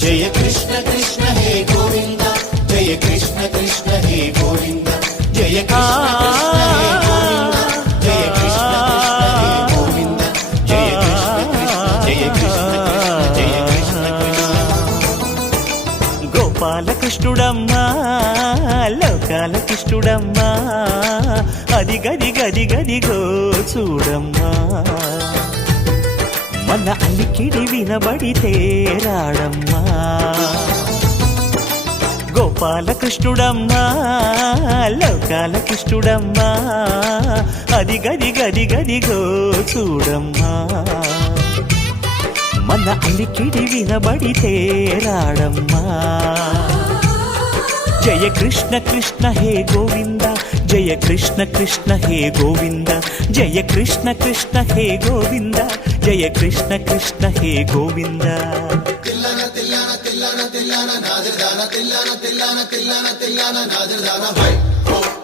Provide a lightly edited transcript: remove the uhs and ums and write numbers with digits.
जय कृष्ण कृष्ण हे गोविंद जय कृष्ण कृष्ण हे गोविंद जय कृष्ण कृष्ण हे गोविंद जय कृष्ण कृष्ण हे गोविंद जय कृष्ण जय कृष्ण गोपाल कृष्णुडम्मा लोकाल कृष्णुडम्मा अदि गदि गदि गदि गो चूडम्मा मन अलिकिडि विनबडिते राडम्मा गोपाल कृष्णुडम्मा लोकाल कृष्णुडम्मा अदि गदि गदि गदि गो चूडम्मा मन अलिकिडि विनबडिते राडम्मा जय कृष्ण कृष्ण हे गोविंद जय कृष्ण कृष्ण हे गोविंद जय कृष्ण कृष्ण हे गोविंद जय कृष्ण कृष्ण हे गोविंद तिल्लाना तिल्लाना तिल्लाना तिल्लाना नादिर दाना तिल्लाना तिल्लाना तिल्लाना तिल्लाना नादिर दाना भाई